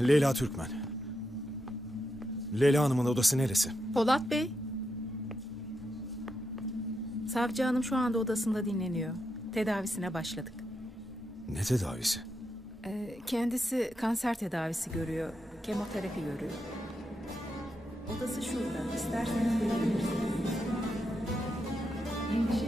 Leyla Türkmen. Leyla Hanım'ın odası neresi? Polat Bey. Savcı Hanım şu anda odasında dinleniyor. Tedavisine başladık. Ne tedavisi? Ee, kendisi kanser tedavisi görüyor. Kemoterapi görüyor. Odası şurada. İsterseniz görebilirsiniz. Endişe